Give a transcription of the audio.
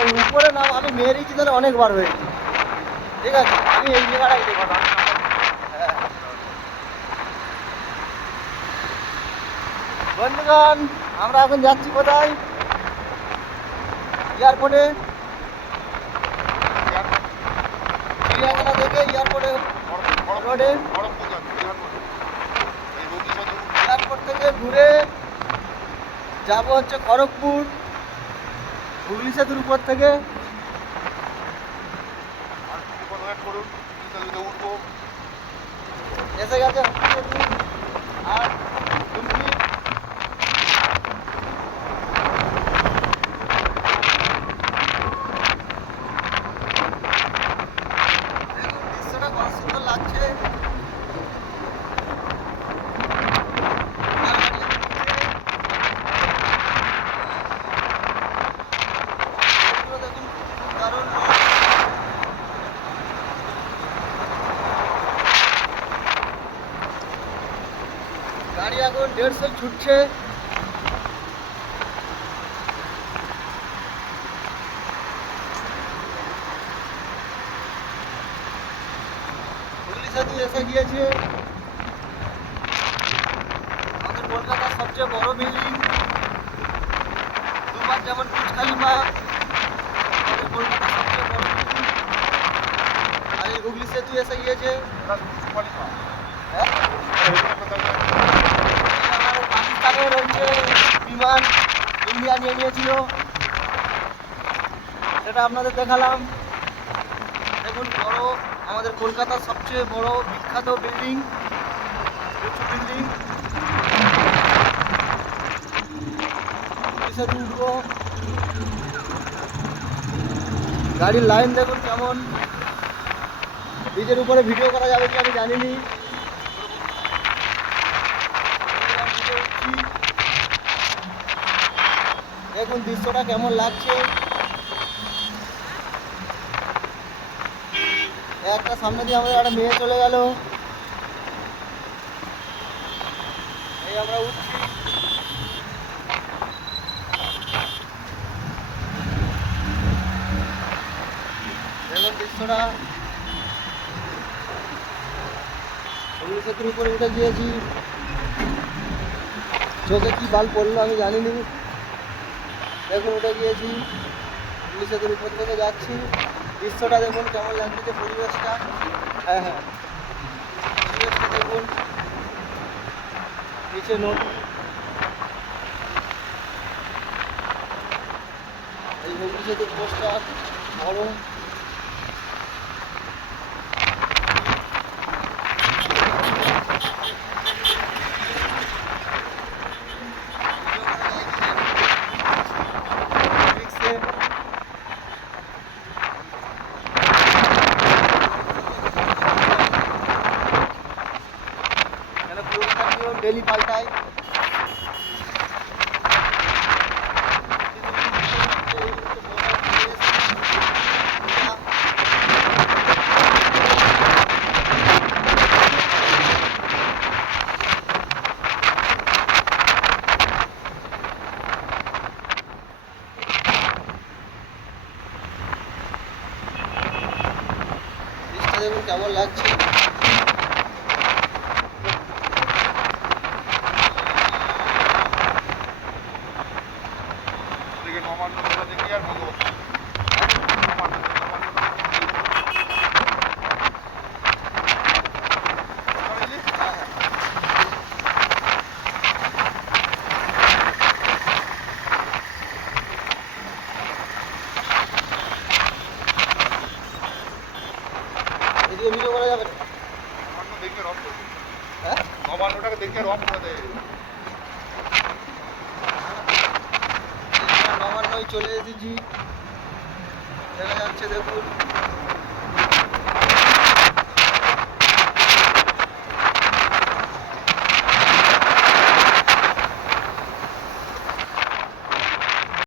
ওই উপরে নাম আমি মেরেছি তাহলে অনেকবার হয়েছে। ঠিক আছে, আমি এই জায়গাটাই দেখবো। হ্যাঁ বন্ধুগণ, আমরা এখন যাচ্ছি কোথায়? এয়ারপোর্টে। চিড়িয়াখানা থেকে এয়ারপোর্টে রোডে, এয়ারপোর্ট থেকে ঘুরে যাব হচ্ছে খড়গপুর হুগলি সেতুর উপর থেকে। এসে গেছে হুগলি সেতু আর ডুমকি। দৃশ্যটা কত সুন্দর লাগছে। দেখুন দারুণ গাড়ি এখন 150 ছুটছে। হুগলি সেতু এসে গিয়েছে। আমাদের কলকাতার সবচেয়ে বড় বিল্ডিং, দুবার যেমন বুর্জ খলিফা, আমাদের কলকাতার সবচেয়ে বড় বিল্ডিং। আর এই হুগলি সেতু এসে গিয়েছে। হ্যাঁ, আমার পাকিস্তানের হচ্ছে বিমান ইন্ডিয়া নিয়ে নিয়েছিল, সেটা আপনাদের দেখালাম। দেখুন বড়, আমাদের কলকাতার সবচেয়ে বড় বিখ্যাত বিল্ডিং, উঁচু বিল্ডিং। সেতু উঠবো, গাড়ির লাইন দেখুন কেমন। ব্রিজের উপরে ভিডিও করা যাবে কি আমি জানিনি। দেখুন দৃশ্যটা কেমন লাগছে। একটা সামনে দিয়ে আমাদের একটা মেয়ে চলে গেল। এই আমরা উঠছি। দেখুন দৃশ্যটা, হুগলি সেতুর উপরে উঠে গিয়েছি। চোখে কি বাল পড়লো আমি জানিনি। দেখুন উঠে গিয়েছি, হুগলি সেতুর উপর থেকে যাচ্ছি। দৃশ্যটা দেখুন কেমন লাগছে, পরিবেশটা। হ্যাঁ হ্যাঁ, পরিবেশটা দেখুন, নিচে নদী। এই হুগলি সেতুর পোস্টার বড়। ডেলি পাল্টায়। দেখুন কেমন লাগছে। এদিকে ভিডিও করা যাবে না? হ্যাঁ, নবান্নটাকে দেখে রং করে দেয়। নবান্নই চলে এসেছি, দেখা যাচ্ছে দেখুন।